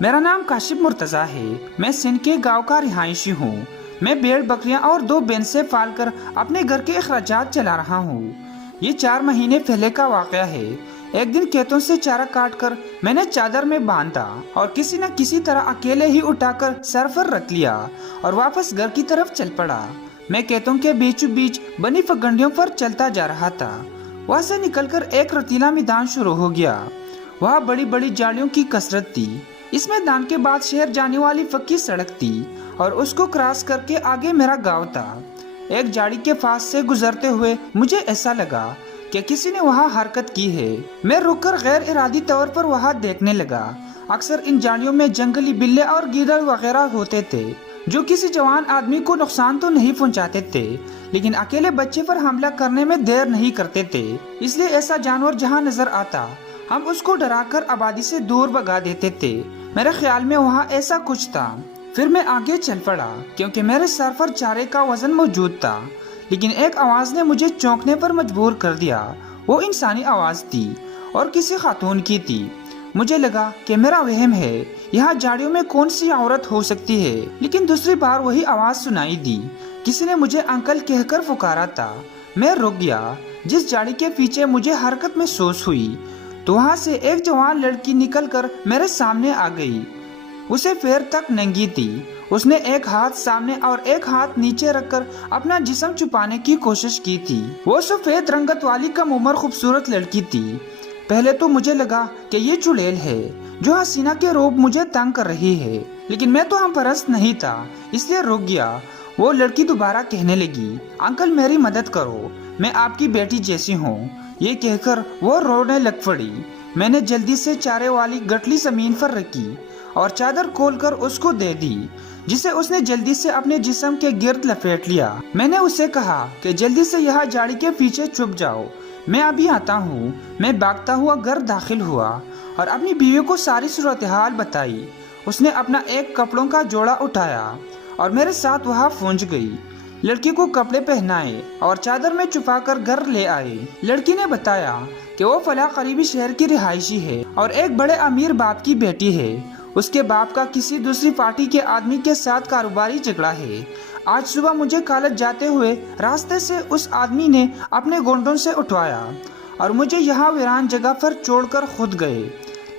मेरा नाम काशिफ मुर्तजा है। मैं सिंध के गांव का रिहायशी हूँ। मैं भेड़ बकरियाँ और 2 भैंसें पाल कर अपने घर के अखराजात चला रहा हूँ। ये 4 महीने पहले का वाकया है। एक दिन खेतों से चारा काट कर मैंने चादर में बांधा और किसी न किसी तरह अकेले ही उठाकर सर पर रख लिया और वापस घर की तरफ चल पड़ा। मैं खेतों के बीचों बीच बनी पगडंडियों पर चलता जा रहा था। वहाँ से निकलकर एक रतीला मैदान शुरू हो गया। वहाँ बड़ी बड़ी जालियों की कसरत थी। इस मैदान के बाद शहर जाने वाली पक्की सड़क थी और उसको क्रॉस करके आगे मेरा गांव था। एक झाड़ी के पास से गुजरते हुए मुझे ऐसा लगा कि किसी ने वहाँ हरकत की है। मैं रुककर गैर इरादी तौर पर वहाँ देखने लगा। अक्सर इन झाड़ियों में जंगली बिल्ले और गीदड़ वगैरह होते थे जो किसी जवान आदमी को नुकसान तो नहीं पहुंचाते थे, लेकिन अकेले बच्चे पर हमला करने में देर नहीं करते थे। इसलिए ऐसा जानवर जहाँ नजर आता हम उसको डराकर आबादी से दूर भगा देते थे। मेरे ख्याल में वहाँ ऐसा कुछ था। फिर मैं आगे चल पड़ा क्योंकि मेरे सर पर चारे का वजन मौजूद था, लेकिन एक आवाज ने मुझे चौंकने पर मजबूर कर दिया। वो इंसानी आवाज थी और किसी खातून की थी। मुझे लगा कि मेरा वहम है, यहाँ झाड़ियों में कौन सी औरत हो सकती है। लेकिन दूसरी बार वही आवाज सुनाई दी। किसी ने मुझे अंकल कहकर पुकारा था। मैं रुक गया। जिस झाड़ी के पीछे मुझे हरकत महसूस हुई तो वहाँ से एक जवान लड़की निकलकर मेरे सामने आ गई। उसे पैर तक नंगी थी। उसने एक हाथ सामने और एक हाथ नीचे रखकर अपना जिस्म छुपाने की कोशिश की थी। वो सफेद रंगत वाली कम उम्र खूबसूरत लड़की थी। पहले तो मुझे लगा कि ये चुड़ैल है जो हसीना के रूप मुझे तंग कर रही है, लेकिन मैं तो हमपरस्त नहीं था, इसलिए रुक गया। वो लड़की दोबारा कहने लगी, अंकल मेरी मदद करो, मैं आपकी बेटी जैसी हूँ। ये कहकर वो रोने लग पड़ी। मैंने जल्दी से चारे वाली गठली जमीन पर रखी और चादर खोलकर उसको दे दी, जिसे उसने जल्दी से अपने जिस्म के गिर्द लपेट लिया। मैंने उसे कहा कि जल्दी से यहाँ झाड़ी के पीछे छुप जाओ, मैं अभी आता हूँ। मैं भागता हुआ घर दाखिल हुआ और अपनी बीवी को सारी सूरत हाल बताई। उसने अपना एक कपड़ों का जोड़ा उठाया और मेरे साथ वहाँ पहुँच गई। लड़की को कपड़े पहनाए और चादर में छुपाकर घर ले आए। लड़की ने बताया कि वो फला करीबी शहर की रिहायशी है और एक बड़े अमीर बाप की बेटी है। उसके बाप का किसी दूसरी पार्टी के आदमी के साथ कारोबारी झगड़ा है। आज सुबह मुझे कॉलेज जाते हुए रास्ते से उस आदमी ने अपने गोंडों से उठवाया और मुझे यहाँ वीरान जगह पर छोड़कर खुद गए,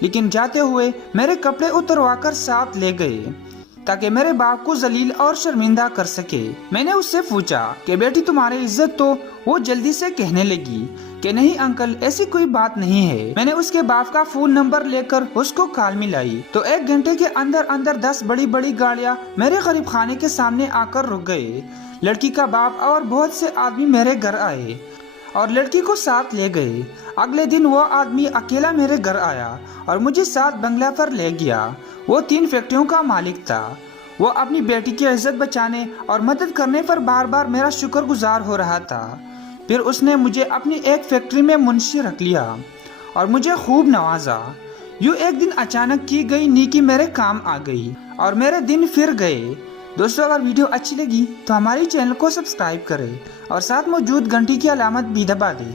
लेकिन जाते हुए मेरे कपड़े उतरवाकर साथ ले गए ताकि मेरे बाप को जलील और शर्मिंदा कर सके। मैंने उससे पूछा कि बेटी तुम्हारी इज्जत, तो वो जल्दी से कहने लगी कि नहीं अंकल, ऐसी कोई बात नहीं है। मैंने उसके बाप का फोन नंबर लेकर उसको कॉल मिलाई तो 1 घंटे के अंदर अंदर 10 बड़ी बड़ी गाड़ियाँ मेरे गरीब खाने के सामने आकर रुक गए। लड़की का बाप और बहुत से आदमी मेरे घर आए और लड़की को साथ ले गए। अगले दिन वो आदमी अकेला मेरे घर आया और मुझे साथ बंगला पर ले गया। वो 3 फैक्ट्रियों का मालिक था। वो अपनी बेटी की इज्जत बचाने और मदद करने पर बार बार मेरा शुक्रगुजार हो रहा था। फिर उसने मुझे अपनी एक फैक्ट्री में मुंशी रख लिया और मुझे खूब नवाजा। यूँ एक दिन अचानक की गई नेकी मेरे काम आ गई और मेरे दिन फिर गए। दोस्तों, अगर वीडियो अच्छी लगी तो हमारे चैनल को सब्सक्राइब करें और साथ मौजूद घंटी की अलामत भी दबा दें।